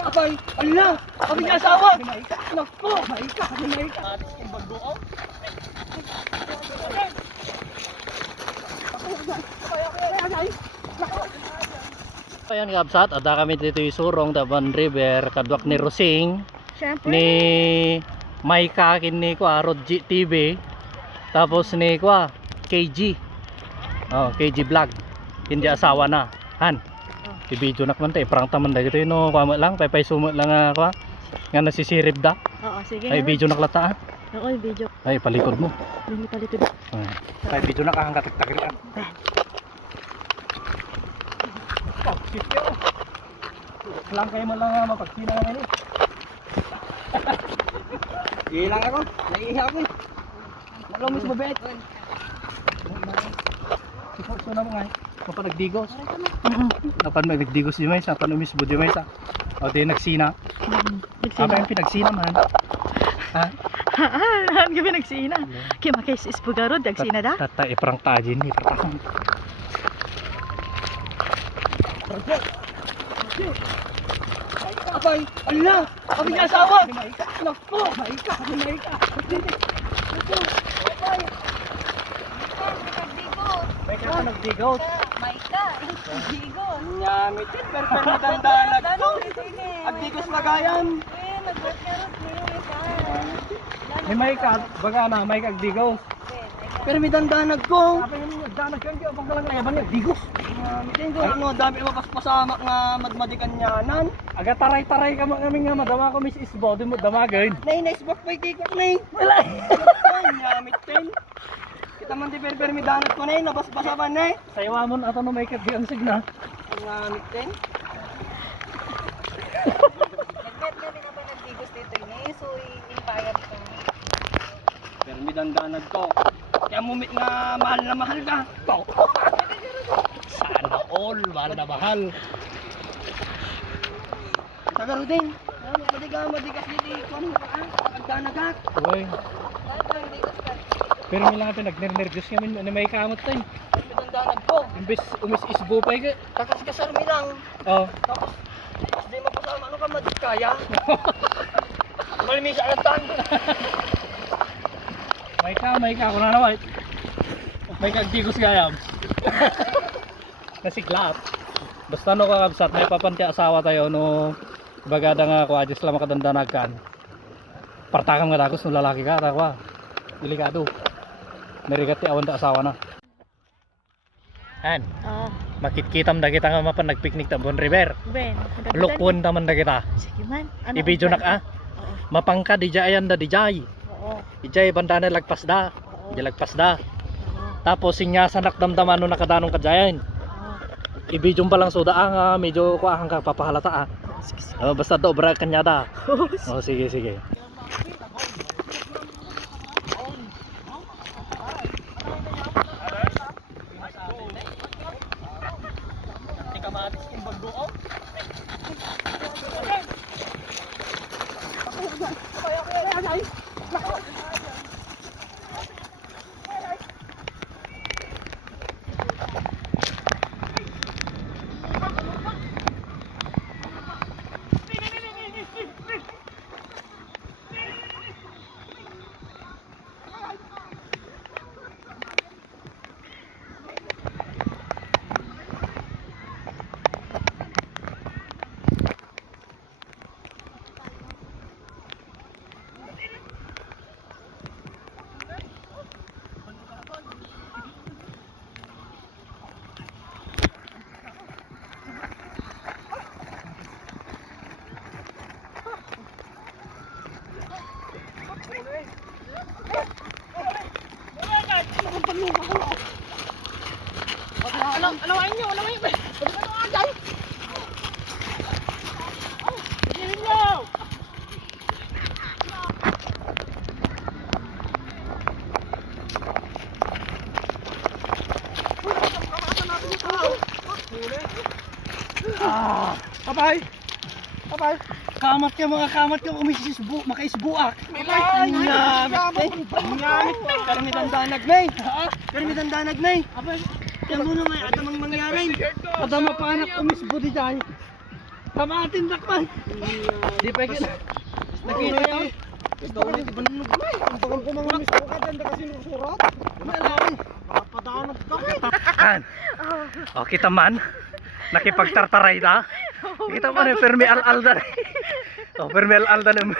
Abay, ala! Kami niya asawa! Naku! Maika! Maika! Atis kong bagoong! Ayan kabsat, ada kami dito yung surong Taban River, kadwak ni Rosing, Siyempre. ni Maika, kini ko Rod TV, tapos ni ko KG. Oh, KG vlog. Hindi asawa na. Han. I-video na man tayo, prank taman da gito no, kamo lang, pay sumot lang ako. Nga nasisirip da. Oo, sige. Ay video na klata. Oo, video. Ay palikod mo. Hindi palitod. Ay video na kahang katagtagrian. Oh, shit yo. Lang kayo man lang mapagsina nga ni. Ilang ako! Naiihi ako eh! Malamis mabait! So na mo nga. Kapag nagdigos. Kapag nagdigos di may sa panumis budi may sa. O di nagsina. Apa yung pinagsina man? Ha? Lahat kami nagsina. Kaya makais ispugarod, nagsina da? Tata iprang tajin ni pertahan. Abay, ala! Kami niya asawa! Naku! Maika! Maika! May ka nagdigos. Nyamit yun! Perper ni dandanag to! Agdigos magayan! May ka baga na may kagdigos. Pero may dandanag ko! Apa yung nagdanag kan kaya pagkalang kayabang nagdigos. Nyamit yun ko! Ano, dami mapaspasamak nga madmadikan nyanan! Aga taray-taray ka kami nga madama ko miss isbo di mo damagin. Nay, nice work pa ikikot nay! Wala. Nyamit yun! Kita man di perper mi danag ko nay! Nabasbasa man nay! Sayawa mo ato no may kadi ang signa. Nyamit yun! Pero may dandanag ko! Kaya mumit nga mahal na mahal ka! Sana all mahal na mahal. Tagaro din! Madigas dito kung agdanagak! Uy. Pero may lang pinag-nervous kami na may kamot tayo. May dandanag ko! Imbes umis isbo pa ka. Kakas-kasar mi lang! Oh. Tapos di mapasama ano ka madikaya? Malimi sa alatan! May ka ako na naman. May kagdigos gayam. Nasiklap. Basta no kakabsat, may papanti asawa tayo no bagada nga ako adjust lang makadandanagan. Partakam nga dagos no lalaki ka takwa. Delikado. Narigat ti awan ta asawa na. Han, Oo. makitkitam da kita nga mapan nagpiknik ta Bon River. Ben. Lukwon taman da kita. Sige man. I-video na ka. Oo. Mapangka di jayan da di jay. Oo. Ijay banda na lagpas da. Oo. Di lagpas da. Oo. Tapos sinyasan nakdamdaman no nakadanong kadyayan. Oo. I-video pa lang suda nga medyo kuahang ka papahalata ah. Sige, sige. Oh, basta dobra kanya da. Oh sige sige. Alawain nyo! Alawain nyo! Ano nga dyan? Pagilin nyo! Kapay. Kapay. Kamat ka mga kamat ka umisisbu, makaisbuak. Ay, nyamit! Nyamit! Pero may dandanag na eh! Pero may dandanag na eh! Yan mo na may atamang mangyari! Adama pa anak umisbu di jay. Kamatin dakman. Di pa yun. Nakita yun. Gusto ko nito banunod ko eh. Ang pangal ko mga misto ka dyan kasi nusurat. Malawin. Makapadanap ka. Han. O kita man. Nakipagtartaray da. Kita man eh, Fermi al-alda. O Fermi al-alda naman.